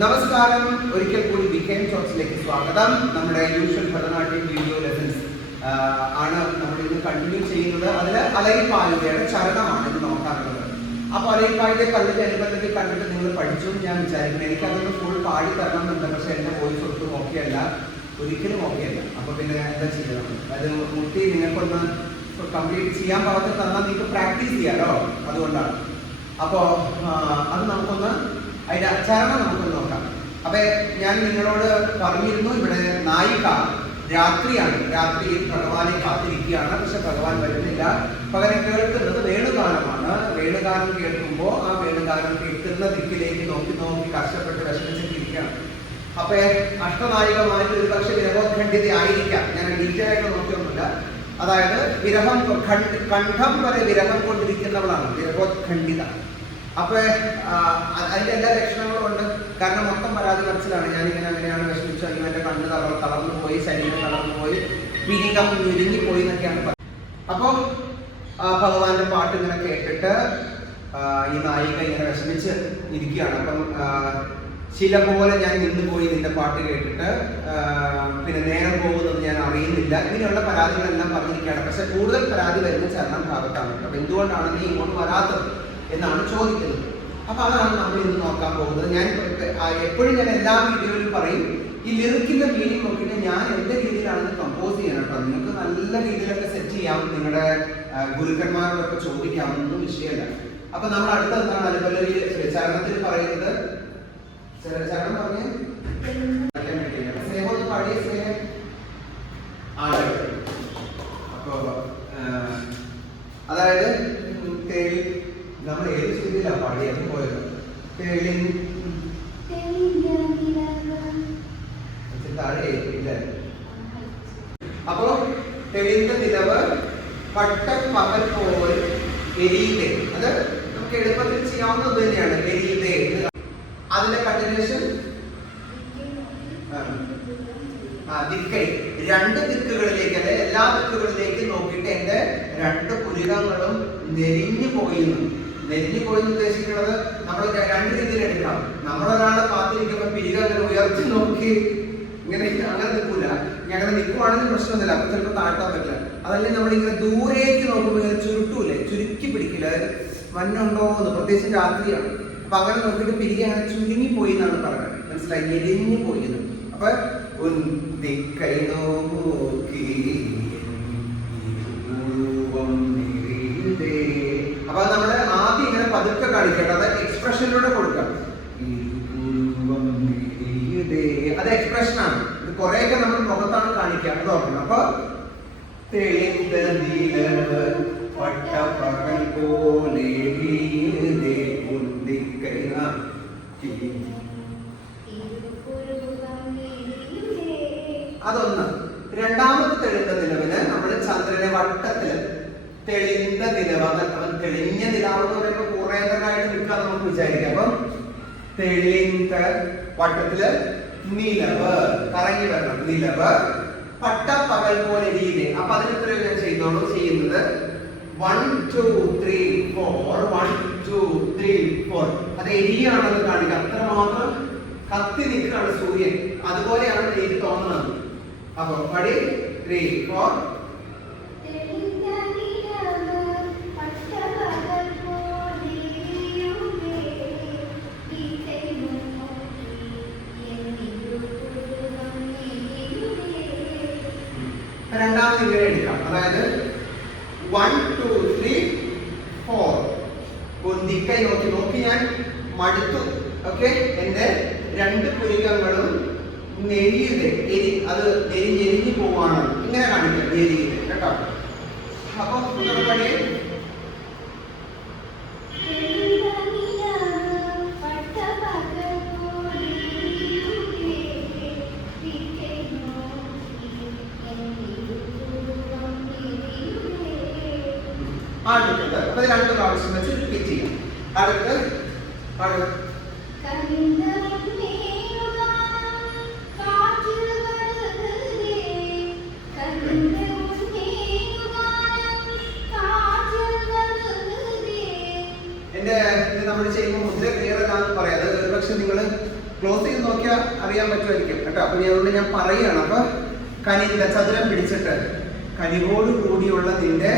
നമസ്കാരം, ഒരിക്കൽ കൂടി വികെഎം ടോക്സിലേക്ക് സ്വാഗതം. നമ്മുടെ യൂഷ്വൽ ഭരതനാട്യം വീഡിയോ ലെസൺസ് ആണ് നമ്മൾ ഇന്ന് കണ്ടിന്യൂ ചെയ്യുന്നത്. അതിൽ അലൈപ്പായുടെ ചരണമാണ് ഇന്ന് നോക്കാറുള്ളത്. അപ്പോൾ അലൈപ്പായുടെ കല്ലിന്റെ അനുബന്ധത്തിൽ കണ്ടിട്ട് നിങ്ങൾ പഠിച്ചു ഞാൻ വിചാരിക്കുന്നു. എനിക്കതൊന്ന് ഫുൾ പാടി തരണം എന്നുണ്ട്, പക്ഷെ എൻ്റെ വോയിസ് ഒട്ടും ഓക്കെയല്ല, ഒരിക്കലും ഓക്കെയല്ല. അപ്പോൾ പിന്നെ എന്താ ചെയ്യണം, അത് മുട്ടി നിങ്ങൾക്കൊന്ന് കംപ്ലീറ്റ് ചെയ്യാൻ പാകത്തിൽ തന്നാൽ നിങ്ങൾക്ക് പ്രാക്ടീസ് ചെയ്യാലോ, അതുകൊണ്ടാണ്. അപ്പോൾ അത് നമുക്കൊന്ന് അതിന്റെ ചരണം നമുക്കൊന്ന് നോക്കാം. അപ്പൊ ഞാൻ നിങ്ങളോട് പറഞ്ഞിരുന്നു, ഇവിടെ നായിക രാത്രിയാണ്, രാത്രിയിൽ ഭഗവാനെ കാത്തിരിക്കുകയാണ്. പക്ഷെ ഭഗവാൻ വരുന്നില്ല. പകരം കേൾക്കുന്നത് വേണുഗാനമാണ്. വേണുഗാനം കേൾക്കുമ്പോൾ ആ വേണുഗാനം കേൾക്കുന്ന ദിക്കിലേക്ക് നോക്കി നോക്കി കഷ്ടപ്പെട്ട് വിഷമിച്ചിരിക്കുകയാണ്. അപ്പൊ അഷ്ടനായികമായിട്ട് ഒരു പക്ഷെ വിരഹോത്ഖണ്ഡിത ആയിരിക്കാം. ഞാൻ ഡീറ്റെയിൽ ആയിട്ട് നോക്കിയൊന്നുമില്ല. അതായത് വിരഹം കണ്ഠം വരെ വിരഹം കൊണ്ടിരിക്കുന്നവളാണ് വിരഹോത്ഖണ്ഡിത. അപ്പൊ അതിന്റെ എല്ലാ ലക്ഷണങ്ങളും ഉണ്ട്. കാരണം മൊത്തം പരാതി മനസ്സിലാണ്. ഞാനിങ്ങനെ അങ്ങനെയാണ് വിഷമിച്ചു, അല്ലെങ്കിൽ എന്റെ കണ്ണ് തളർന്നു പോയി, ശരീരം തളർന്നു പോയി, പിരികം ഞുരുങ്ങി പോയി എന്നൊക്കെയാണ് പറയുന്നത്. അപ്പോൾ ഭഗവാന്റെ പാട്ട് ഇങ്ങനെ കേട്ടിട്ട് ഈ നായിക ഇങ്ങനെ വിഷമിച്ച് ഇരിക്കുകയാണ്. അപ്പം ശില പോലെ ഞാൻ നിന്ന് പോയി നിന്റെ പാട്ട് കേട്ടിട്ട്, പിന്നെ നേരം പോകുന്നത് ഞാൻ അറിയുന്നില്ല, ഇങ്ങനെയുള്ള പരാതികളെല്ലാം പറഞ്ഞിരിക്കുകയാണ്. പക്ഷെ കൂടുതൽ പരാതി വരുന്ന ചരണം ഭാഗത്താണ്. അപ്പൊ എന്തുകൊണ്ടാണ് നീ ഇങ്ങോട്ട് വരാത്തത് എന്നാണ് ചോദിക്കുന്നത്. അപ്പൊ അതാണ് നമ്മൾ ഇന്ന് നോക്കാൻ പോകുന്നത്. ഞാൻ എപ്പോഴും ഞാൻ എല്ലാ വീഡിയോയിലും പറയും, ഈ ലിറിക്കിന്റെ മീനിങ് നോക്കിയിട്ട് ഞാൻ എന്റെ രീതിയിലാണ് കമ്പോസ് ചെയ്യണം കേട്ടോ. നിങ്ങൾക്ക് നല്ല രീതിയിലൊക്കെ സെറ്റ് ചെയ്യാം, നിങ്ങളുടെ ഗുരുക്കന്മാരോടൊക്കെ ചോദിക്കാവുന്ന വിഷയമല്ല. അപ്പൊ നമ്മൾ അടുത്ത എന്താണ് അനുപല്ലവി ചരണത്തിൽ പറയുന്നത്. ചരണം പറഞ്ഞ് സ്നേഹം ഒന്ന് പാടിയ സ്നേഹം ആണ്. അപ്പൊ അതായത് നമ്മൾ ഏത് രീതിയിലാണ് പാടിയത് പോയത്. താഴെ ഇല്ല. അപ്പോ തെളിந்த നിലവ് പട്ടപ്പകൽ പോൽ എരിയിലെ, അത് നമുക്ക് എളുപ്പത്തിൽ ചെയ്യാവുന്നത് തന്നെയാണ്. എരിയിലെ അതിന്റെ കണ്ടിന്യൂഷൻ ദിക്കൈ, രണ്ട് ദിക്കുകളിലേക്ക്, അല്ലെ എല്ലാ ദിക്കുകളിലേക്ക് നോക്കിയിട്ട് എന്റെ രണ്ട് പുരികങ്ങളും നെരിഞ്ഞു പോയി. നെരിഞ്ഞു പോയി എന്ന് ഉദ്ദേശിക്കുന്നത് നമ്മൾ രണ്ട് രീതിയിൽ എടുക്കാം. നമ്മളൊരാളെ കാത്തിരിക്കുമ്പോൾ പിരിക അങ്ങനെ ഉയർത്തി നോക്കി ഇങ്ങനെ അങ്ങനെ നിൽക്കൂല. അങ്ങനെ നിൽക്കുവാണെങ്കിൽ പ്രശ്നമൊന്നുമില്ല, അപ്പൊ ചിലപ്പോൾ താഴ്ത്താൻ പറ്റില്ല. അതല്ലെങ്കിൽ നമ്മളിങ്ങനെ ദൂരേക്ക് നോക്കുമ്പോൾ ഇങ്ങനെ ചുരുട്ടൂലേ, ചുരുക്കി പിടിക്കില്ല. അതായത് മഞ്ഞുണ്ടോ എന്ന്, പ്രത്യേകിച്ച് രാത്രിയാണ്. അപ്പൊ അങ്ങനെ നോക്കിയിട്ട് പിരിക അങ്ങനെ ചുരുങ്ങിപ്പോയി എന്നാണ് പറയുന്നത്. മനസ്സിലായി, എരിഞ്ഞു പോയിന്ന്. അപ്പൊ കൈ നോക്കി അപ്പൊ നമ്മള് ആദ്യം ഇങ്ങനെ പതുക്കെ കാണിക്കട്ടെ, അത് എക്സ്പ്രഷനിലൂടെ കൊടുക്കാം. അത് എക്സ്പ്രഷനാണ്. ഇത് കുറെയൊക്കെ നമ്മൾ മുഖത്താണ് കാണിക്കുക, അത് നോക്കണം. അപ്പൊ അതൊന്ന്. രണ്ടാമത്തെ തെളിந்த നിലവിന് നമ്മൾ ചന്ദ്രനെ വട്ടത്തില് തെളിந்த നിലവ്, തെളിഞ്ഞ നിലാവ് എന്ന് പറയുമ്പോൾ കുറേതായിട്ട് നിൽക്കാൻ നമുക്ക് വിചാരിക്കാം. അപ്പം തെളിந்த വട്ടത്തില് നിലവ് കറങ്ങി വരണം. നിലവ് പട്ടപ്പകൽ പോലെ രീതി. അപ്പൊ അതിന് ഇത്രയും ഞാൻ ചെയ്യുന്നത് 1 2 3 4 1 2 3 4. അത് എരിയാണെന്ന് കാണിക്കുക. അത്രമാത്രം കത്തി നിൽക്കുകയാണ് സൂര്യൻ. അതുപോലെയാണ് എനിക്ക് തോന്നുന്നത്. അപ്പൊ പടി 3 4. രണ്ടാമത് ഇങ്ങനെ എടുക്കാം. അതായത് 1 2 3 4. ദിക്കൈ നോക്കി നോക്കി ഞാൻ മടുത്തു. ഓക്കെ, എന്റെ രണ്ട് പുരികങ്ങളും അത് നെരിഞ്ഞെരിഞ്ഞു പോവാണ്. ഇങ്ങനെ കാണിക്കാം, നെരിയത് കേട്ടോ. അപ്പൊ അപ്പൊ രണ്ട് പ്രാവശ്യം വെച്ച് റിപ്പീറ്റ് ചെയ്യാം. അടുത്ത് എന്റെ ഇത് നമ്മൾ ചെയ്യുമ്പോൾ മുദ്ര ക്ലിയർ അല്ലാന്ന് പറയാം. അത് ഒരുപക്ഷെ നിങ്ങൾ ക്ലോസ് ചെയ്ത് നോക്കിയാൽ അറിയാൻ പറ്റുമായിരിക്കും കേട്ടോ. അപ്പൊ അതുകൊണ്ട് ഞാൻ പറയുകയാണ്. അപ്പൊ കനിന്ത ചതുരം പിടിച്ചിട്ട് കനിവോട് കൂടിയുള്ള നിന്റെ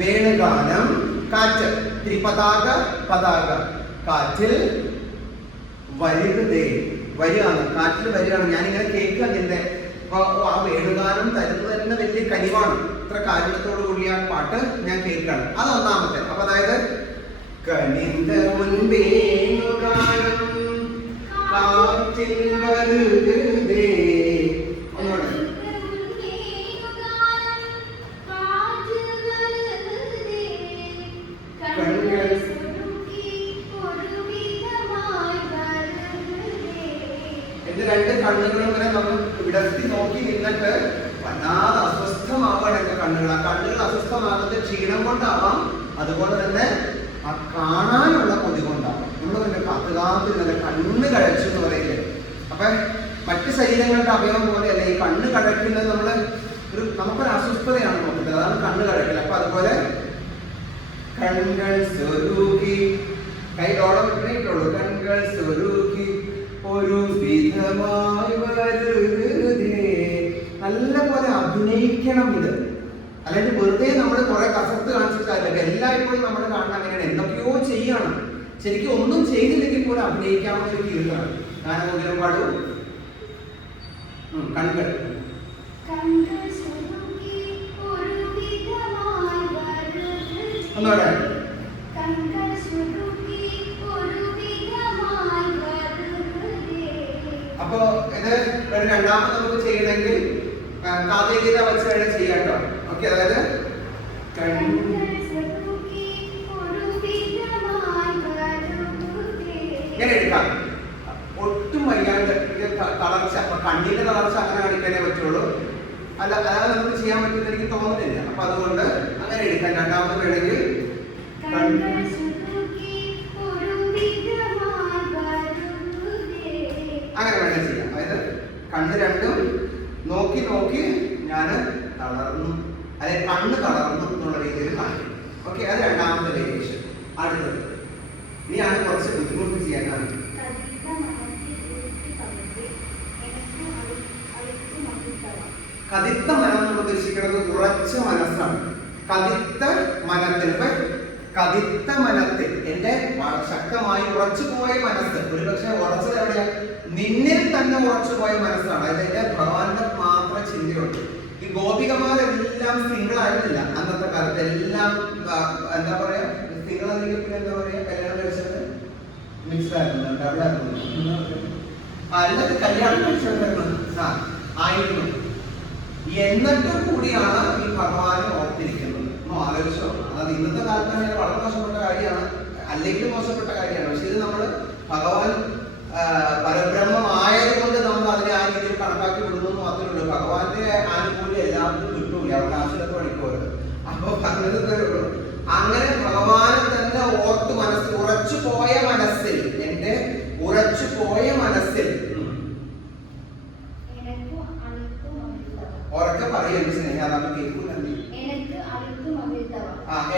വേണുഗാനം കാറ്റ് ത്രിപതാക പതാക കാറ്റിൽ വരുകതേ വരികയാണ്, കാറ്റിൽ വരികയാണ്. ഞാനിങ്ങനെ കേൾക്കുക നിന്റെ ആ വേണുഗാനം തരുന്നത് തന്നെ വലിയ കനിവാണ്. ഇത്ര കാരുണ്യത്തോടു കൂടിയ പാട്ട് ഞാൻ കേൾക്കുകയാണ്. അത് ഒന്നാമത്തെ. അപ്പൊ അതായത് കനിന്ത മുൻവേണുഗാനം കാറ്റിൽ വരുകതേ. ഒന്നുകൂടെ എന്റെ രണ്ട് കണ്ണുകളും ഇങ്ങനെ നമ്മൾ വിടർത്തി നോക്കി നിന്നിട്ട് വല്ലാതെ അസ്വസ്ഥമാവാണ് എന്റെ കണ്ണുകൾ. ആ കണ്ണുകൾ അസ്വസ്ഥമാകുന്നത് ക്ഷീണം കൊണ്ടാവാം, അതുപോലെ തന്നെ ആ കാണാനുള്ള കൊതി കൊണ്ടാവാം. നമ്മൾ പിന്നെ കാത്തുകാത്ത് ഇങ്ങനെ കണ്ണ് കഴിച്ചു എന്ന് പറയില്ലേ. അപ്പൊ മറ്റ് ശരീരങ്ങളുടെ അവയവം പോലെയല്ല ഈ കണ്ണ് കഴിക്കുന്നത്. നമുക്കൊരു അസ്വസ്ഥതയാണ് നോക്കുന്നത്, അതാണ് കണ്ണ് കഴിക്കൽ. അപ്പൊ അതുപോലെ കണ്ണുകൾ സ്വരൂപി കൈയോളം ഇട്ടുള്ളൂ. കണ്ണുകൾ സ്വരൂപി ഒരു വിധമായി വരുതേ. നല്ല പോലെ അഭിനയിക്കണം ഇത്. അല്ലെങ്കിൽ വെറുതെ നമ്മൾ കുറെ കസർത്ത് കാണിച്ചിട്ടല്ല. എല്ലായ്പ്പോഴും നമ്മൾ കാണുന്ന അങ്ങനെയാണ്, എന്തൊക്കെയോ ചെയ്യണം. ശരിക്കും ഒന്നും ചെയ്തില്ലെങ്കിൽ പോലും അഭിനയിക്കാവുന്ന ഒരു കീർത്തനം. ഗാനമോചനം പാടൂ. കണ്ണുകൾ ഒന്നുകൂടെ. അപ്പൊ ഇത് ഒരു രണ്ടാമത് നമുക്ക് ചെയ്യണമെങ്കിൽ കാതേലിത വെച്ച് വേണം ചെയ്യാം കേട്ടോ. ഓക്കെ, അതായത് ഇങ്ങനെ എടുക്കാം. ഒട്ടും വയ്യാണ്ട് തളർച്ച, അപ്പൊ കണ്ണിന്റെ തളർച്ച അങ്ങനെ കാണിക്കാനേ പറ്റുള്ളൂ. അല്ലാതെ നമുക്ക് ചെയ്യാൻ പറ്റുമെന്ന് എനിക്ക് തോന്നുന്നില്ല. അപ്പൊ അതുകൊണ്ട് അങ്ങനെ എടുക്കാം. രണ്ടാമത് വേണമെങ്കിൽ അങ്ങനെ വേണം ചെയ്യാം. അതായത് കണ്ണ് രണ്ടും നോക്കി നോക്കി ഞാൻ തളർന്നു, അതായത് കണ്ണ് തളർന്നു എന്നുള്ള രീതിയിൽ കാണിക്കും. ഓക്കെ, അത് രണ്ടാമത്തെ വേരിയേഷൻ. അടുത്തത് ഇനിയാണ് കുറച്ച് ബുദ്ധിമുട്ട് ചെയ്യാനാണ്. കതിത്ത മനം എന്ന് ഉദ്ദേശിക്കുന്നത് ഉറച്ച മനസ്സാണ്. കതിത്ത മനത്തിൽ കതിത്ത മനത്തിൽ എന്റെ ശക്തമായി ഉറച്ചുപോയ മനസ്സ്. ഒരു പക്ഷെ ഉറച്ചത് എവിടെയാ? നിന്നിൽ തന്നെ ഉറച്ചുപോയ മനസ്സാണ്. അതായത് എന്റെ ഭഗവാന്റെ മാത്രം ചിന്തയുണ്ട്. ഈ ഗോപികമാരെല്ലാം സിംഗിൾ ആയിരുന്നില്ല അന്നത്തെ കാലത്ത്. എല്ലാം എന്താ പറയാ, സിംഗിൾ അല്ലെങ്കിൽ പിന്നെ എന്താ പറയാ, കല്യാണം കഴിച്ചത് മിക്സ്ഡ് ആയിരുന്നു, ഡബിൾ ആയിരുന്നു. അതിനകത്ത് കല്യാണം കഴിച്ചത് ആയിരുന്നു. എന്നിട്ടും കൂടിയാണ് ഈ ഭഗവാനെ ഓർത്തിരിക്കുന്നത്. ആലോചിച്ചോ? അത് ഇന്നത്തെ കാലത്ത് വളരെ മോശപ്പെട്ട കാര്യമാണ്, അല്ലെങ്കിൽ മോശപ്പെട്ട കാര്യമാണ്. പക്ഷെ ഇത് നമ്മൾ ഭഗവാൻ പരബ്രഹ്മമായതുകൊണ്ട് നമ്മൾ അതിനെ ആ രീതിയിൽ കണക്കാക്കി വിടുന്നു മാത്രമേ ഉള്ളൂ. ഭഗവാന്റെ ആനുകൂല്യം എല്ലാവർക്കും കിട്ടൂല, അവർക്ക് ആശുപത്രി പണിക്കോരുത്. അപ്പൊ പറഞ്ഞതേ ഉള്ളൂ. അങ്ങനെ ഭഗവാനെ തന്നെ ഓർത്ത് മനസ്സിൽ ഉറച്ചു പോയ മനസ്സിൽ, എന്റെ ഉറച്ചു പോയ മനസ്സിൽ ഉറക്കെ പറയുന്നു സ്നേഹ, അതാണ് കേൾക്കുന്നുണ്ട്.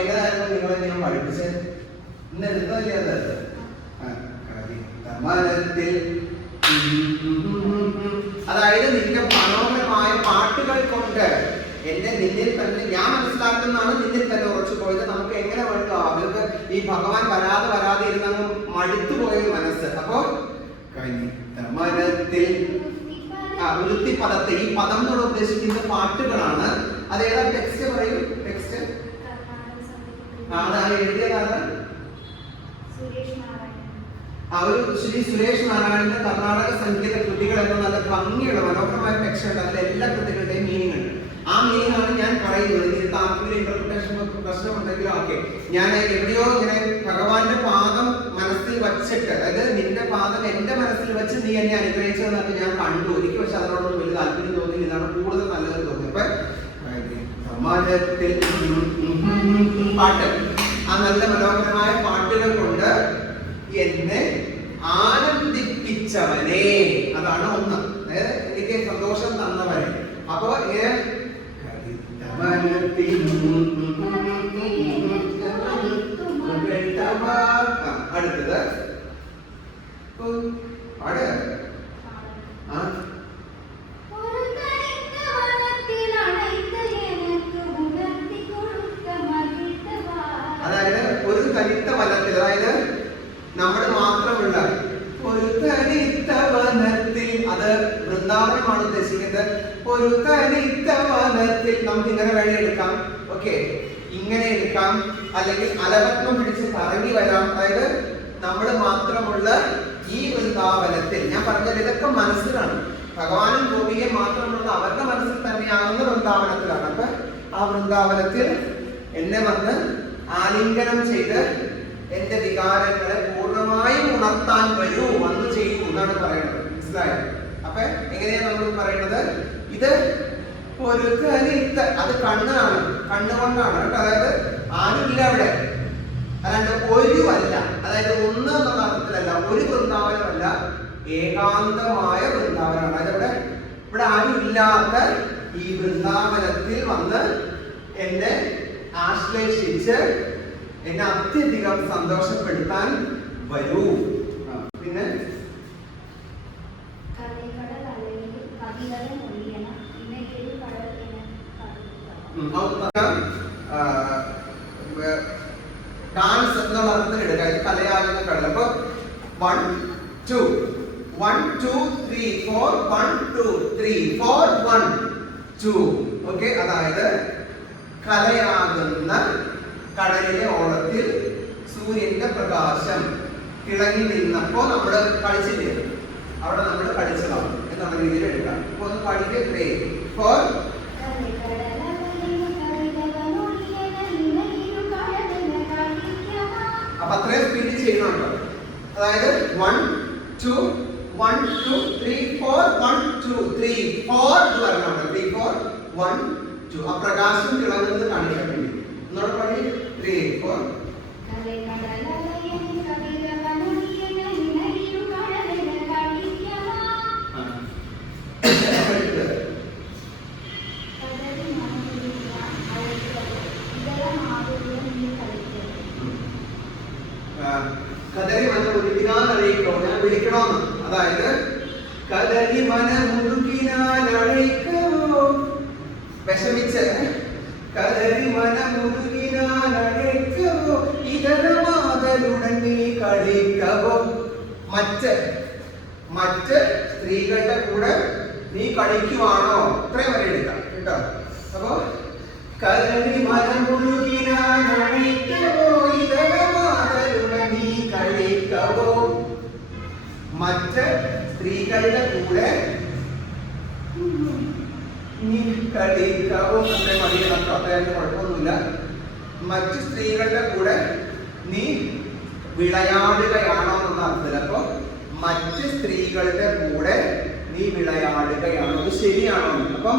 ഏതായാലും നിങ്ങളെ ഞാൻ പഠിപ്പിച്ചത് ഇന്ന് എഴുതല്ലേ അത് മനത്തിൽ. അതായത് നിന്റെ മനോഹരമായ പാട്ടുകൾ കൊണ്ട് എന്റെ നിന്നിൽ തന്നെ ഞാൻ മനസ്സിലാക്കുന്നതാണ് നിന്നിൽ തന്നെ ഉറച്ചു പോയത്. നമുക്ക് എങ്ങനെ വേണ്ടോ അവർക്ക് ഈ ഭഗവാൻ വരാതെ ഇരുന്നങ്ങ് മടുത്തു പോയ മനസ്സ്. അപ്പോ മനത്തിൽ വൃത്തി പദത്തെ, ഈ പദം എന്നോട് ഉദ്ദേശിക്കുന്ന പാട്ടുകളാണ്. അതേതാ ടെക്സ്റ്റ് പറയും? ടെക്സ്റ്റ് അതാണ് എഴുതിയതാണ് ശ്രീ സുരേഷ് നാരായണന്റെ കർണാടക സംഗീത കൃതികൾ എന്ന നല്ല ഭംഗിയുള്ള മനോഹരമായ ടെക്സ്റ്റ് ഉണ്ട്. അതിൽ എല്ലാ കൃതികളുടെയും മീനിങ് ഉണ്ട്. ആ മീനിങ് ആണ് ഞാൻ പറയുന്നത്. ഇതിൽ ആർക്കെങ്കിലും ഇന്റർപ്രിട്ടേഷൻ പ്രശ്നമുണ്ടെങ്കിലും ഓക്കെ, ഞാൻ എവിടെയോ ഇങ്ങനെ ഭഗവാന്റെ പാദം മനസ്സിൽ വച്ചിട്ട്, അതായത് നിന്റെ പാദം എന്റെ മനസ്സിൽ വെച്ച് നീ എന്നെ അനുഗ്രഹിച്ചതെന്നൊക്കെ ഞാൻ കണ്ടു. എനിക്ക് പക്ഷെ അതിനോടൊന്നും വലിയ താല്പര്യം തോന്നിയില്ല. ഇതാണ് കൂടുതൽ നല്ലത് തോന്നി. അപ്പൊ സമാജത്തിൽ പാട്ട്, ആ നല്ല മനോഹരമായ പാട്ടുകൾ കൊണ്ട് എന്നെ ആനന്ദിപ്പിച്ചവനെ, അതാണ് ഒന്ന്. അതായത് എനിക്ക് സന്തോഷം തന്നവനെ. അപ്പൊ അടുത്തത് പാട് ഒരു തനിത്ത വനത്തിൽ. നമുക്ക് ഇങ്ങനെ വേണേ എടുക്കാം, ഓക്കെ, ഇങ്ങനെ എടുക്കാം, അല്ലെങ്കിൽ അലപത്മം പിടിച്ച് കറങ്ങി വരാം. അതായത് നമ്മൾ മാത്രമുള്ള ഈ വൃന്ദാവനത്തിൽ, ഞാൻ പറഞ്ഞത് ഇതൊക്കെ മനസ്സിലാണ്. ഭഗവാനും ഗോപിയെ മാത്രമുള്ള അവരുടെ മനസ്സിൽ തന്നെയാകുന്ന വൃന്ദാവനത്തിലാണ്. അപ്പൊ ആ വൃന്ദാവനത്തിൽ എന്നെ വന്ന് ആലിംഗനം ചെയ്ത് എന്റെ വികാരങ്ങളെ പൂർണ്ണമായും ഉണർത്താൻ വരൂ, വന്ന് ചെയ്യൂ എന്നാണ് പറയുന്നത്. മനസ്സിലായോ? അപ്പൊ എങ്ങനെയാ നമ്മൾ പറയുന്നത്? ഇത് ഒരു കനിത്ത, അത് കണ്ണാണ്, കണ്ണുകൊണ്ടാണ് കേട്ടോ. അതായത് ആരുമില്ല അവിടെ, അല്ലാണ്ട് ഒരു അല്ല, അതായത് ഒന്ന് എന്നുള്ള അർത്ഥത്തിലല്ല, ഒരു വൃന്ദാവനമല്ല, ഏകാന്തമായ വൃന്ദാവനമാണ്. അതായത് ഇവിടെ ആരും ഇല്ലാത്ത ഈ വൃന്ദാവനത്തിൽ വന്ന് എന്നെ ആശ്ലേഷിച്ച് എന്നെ അത്യധികം സന്തോഷപ്പെടുത്താൻ വരൂ. പിന്നെ ഡാൻസ് എന്നുള്ള അർത്ഥത്തിൽ എടുക്കുക, കലയാകുന്ന കടൽ. അപ്പൊ 1 2 1 2 3 4 1 2 3 4 1 2. ഓക്കെ, അതായത് കലയാകുന്ന കടലിലെ ഓളത്തിൽ സൂര്യന്റെ പ്രകാശം തിളങ്ങി നിന്നപ്പോ നമ്മള് കളിച്ചില്ലേ, അവിടെ നമ്മൾ കളിച്ചതാണ് എന്നുള്ള രീതിയിൽ എടുക്കാം. അപ്പൊ ഒന്ന് കളിക്കുക. 3 4. അപ്പൊ അത്രയും സ്പീഡിൽ ചെയ്യണമല്ലോ. അതായത് 1 2 1 2 3 4 1 2 3 4 എന്ന് പറഞ്ഞാൽ 3 4 1 2. ആ പ്രകാശം തിളങ്ങുന്നത് കാണിക്കാൻ വേണ്ടി ഒന്നോടെ പാടി 3 4. കദരി മന മുഴുകിനാൽ അഴയിക്കോ, ഞാൻ വിളിക്കണോന്ന്. അതായത് കദരി മന മുഴുകിനാൽ അഴയിക്കോ, വിഷമിച്ച് കദരി മന മുഴുകിനാൽ അഴയിക്കോ, ഇതരമാതലുടൻ നീ കളിക്കവോ. മറ്റ് സ്ത്രീകളുടെ കൂടെ നീ കളിക്കുവാണോ, ഇത്രയും വരെ എടുക്കാം കേട്ടോ. അപ്പൊ കദരി മന മുഴുകിനാൽ അഴയിക്കവോ, ഇതരമാതലുടൻ നീ കളിക്കവോ. മറ്റ് സ്ത്രീകളുടെ കൂടെ നീ കളിക്കവോ. അത്രയും മതിയാണ്, അത്രയും കുഴപ്പമൊന്നുമില്ല. മറ്റു സ്ത്രീകളുടെ കൂടെ നീ വിളയാടുകയാണോ എന്ന അർത്ഥത്തിൽ. അപ്പൊ മറ്റ് സ്ത്രീകളുടെ കൂടെ നീ വിളയാടുകയാണോ, അത് ശരിയാണോ? അപ്പം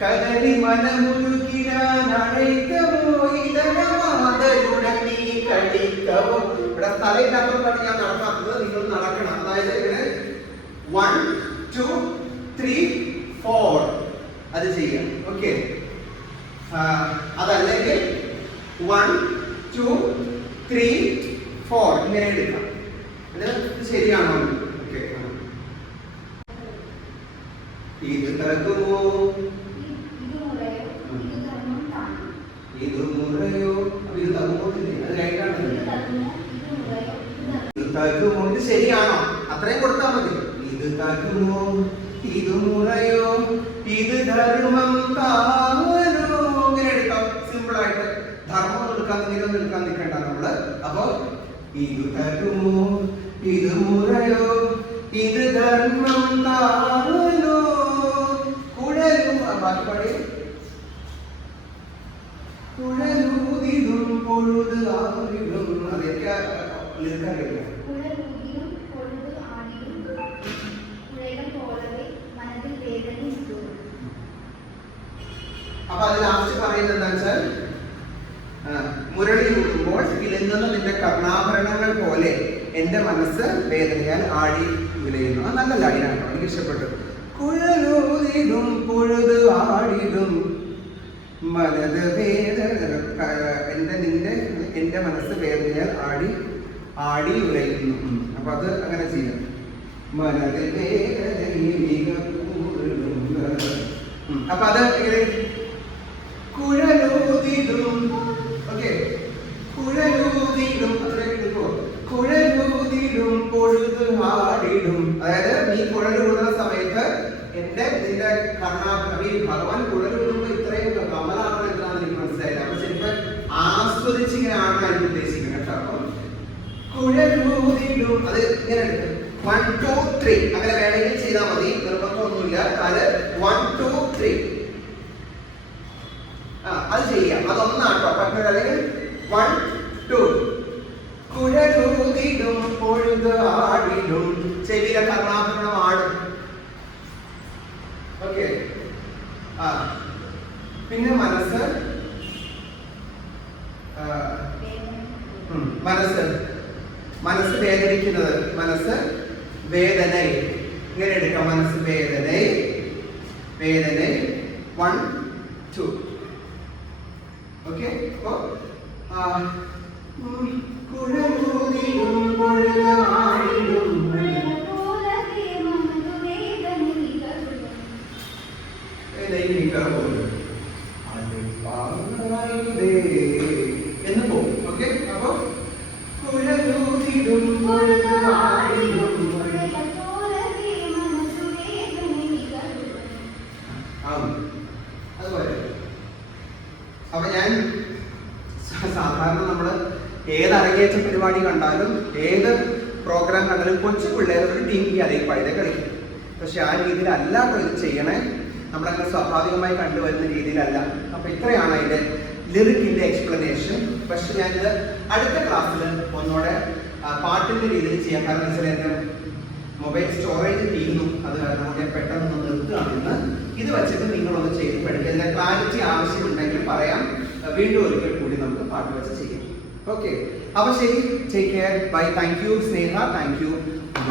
കദരി മനമുരുകിനാനഴയ്ക്കവോ, ഇതരമാതലുടൻ നീ കളിക്കവോ. ഇവിടെ സ്ഥലമില്ലാത്തതുകൊണ്ടാണ് ഞാൻ നടക്കാത്തത്, നിങ്ങൾ നടക്കണം. അതായത് ഇവിടെ 1 2 3 4 അത് ചെയ്യാം. ഓക്കെ, അതല്ലെങ്കിൽ 1 2 3 4 ഇങ്ങനെ എടുക്കാം. ഇത് ശരിയാണോ? ഓക്കെ, ഇത് തകുമോ, ഇത് മുറയോ, ഇത് തകുമോന്നില്ലേ, അത് കഴിഞ്ഞാണ് ഇത് തകുമോ. ഇത് ശരിയാണോ? അത്രയും കൊടുത്താൽ മതി. ഇത് തകുമോ, ഇത് മുറയോ, ഇത് ധർമ്മം താനോ, ഇങ്ങനെ എടുക്കാം. സിമ്പിൾ ആയിട്ട് ധർമ്മം എടുക്കാൻ നിൽക്കേണ്ട നമ്മള്. അപ്പൊ ഇത് തകുമോ, ഇത് മുറയോ, ഇത് ധർമ്മം താനോ, കുഴലും ബാക്കിപ്പാടി കുഴലൂതിലും പൊഴുത് ആറിലും. അതൊക്കെ നിൽക്കാറില്ല. അപ്പൊ അത് ലാസ്റ്റ് പറയുന്നത് എന്താ വെച്ചാൽ, മുരളി ഊതുമ്പോൾ കിലുങ്ങുന്ന നിന്റെ കർണാഭരണങ്ങൾ പോലെ എന്റെ മനസ്സ് വേദനയാൽ ആടി വിലയുന്നു. അത് നല്ല ലൈനാണ്, എനിക്ക് ഇഷ്ടപ്പെട്ടു. കുഴലൂതിലും പൊഴുത് ആടിടും മനത് വേദന, എന്റെ മനസ്സ് വേദനയാൽ ആടി ഉലയുന്നു. അപ്പൊ അത് അങ്ങനെ ചെയ്യാം. മനത് വേദന. അപ്പൊ അത് എങ്ങനെ കുഴലൂതിലും, ഓക്കെ, കുഴലൂതിലും കുഴലൂതിലും പൊഴുത് ആടിടും. അതായത് നീ കുഴലൂടുന്ന സമയത്ത് നിന്റെ കർണാഭി ഭഗവാൻ കുഴലൂരുമ്പോ ഇത്രയും കമലാണ് എന്താണെന്ന് എനിക്ക് മനസ്സിലായില്ല. അപ്പൊ ശരിക്കും ആസ്വദിച്ച് ഇങ്ങനെയാണ് അതിന് ഉദ്ദേശിക്കുന്നത് കേട്ടോ. അപ്പം കുഴലൂരിലും അത് ഇങ്ങനെ എടുക്കും 1 2 3 അങ്ങനെ വേണമെങ്കിൽ ചെയ്താൽ മതി, നിർബന്ധമൊന്നുമില്ല. അത് 1 2 3 അത് ചെയ്യാം. അതൊന്നാട്ടോ പറ്റുന്നത്. അല്ലെങ്കിൽ 1 2 കുഴലൂതിടും പൊഴുത് ആടിലും ചെവിയിലെ കർണാഭരണം ആടും. ഓക്കെ. പിന്നെ മനസ്സ് മനസ്സ് വേദനിക്കുന്നത്, മനസ്സ് വേദന ഇങ്ങനെ എടുക്കാം. മനസ്സ് വേദന 1 2. ഓക്കെ. അപ്പോ കുഴലൂതിടും പൊഴുതാടിലും എന്ന് പോകും. ഓക്കെ. അപ്പൊ കുഴലൂതിടും അതുപോലെ. അപ്പൊ ഞാൻ സാധാരണ നമ്മള് ഏത് അരങ്ങേറ്റ പരിപാടി കണ്ടാലും ഏത് പ്രോഗ്രാം കണ്ടാലും കൊച്ചു പിള്ളേർ ഒരു ടീം ഗ്യാലറി പഴുതെ കളിക്കും. പക്ഷെ ആ രീതിയിലല്ല ഇത് ചെയ്യണേ. നമ്മളങ്ങനെ സ്വാഭാവികമായി കണ്ടുവരുന്ന രീതിയിലല്ല. അപ്പൊ ഇത്രയാണ് അതിന്റെ ലിറിക്കിന്റെ എക്സ്പ്ലനേഷൻ. പക്ഷെ ഞാനിത് അടുത്ത ക്ലാസ്സിൽ ഒന്നുകൂടെ പാട്ടിന്റെ രീതിയിൽ ചെയ്യാം. കാരണം വെച്ചാൽ എന്റെ മൊബൈൽ സ്റ്റോറേജ് തീർന്നു. അത് കാരണം ഞാൻ പെട്ടെന്ന് നിർത്തുകയാണ് ഇന്ന്. ഇത് വെച്ചിട്ട് നിങ്ങളൊന്ന് ചെയ്ത് പഠിക്കുക. ഇതിന്റെ ക്ലാരിറ്റി ആവശ്യമുണ്ടെങ്കിൽ പറയാം. വീണ്ടും ഒരിക്കൽ കൂടി നമുക്ക് പാട്ട് വെച്ച് ചെയ്യാം. ഓക്കെ. അപ്പൊ ശരി, take care, bye. Thank you Sneha, thank you ഉമ്മ.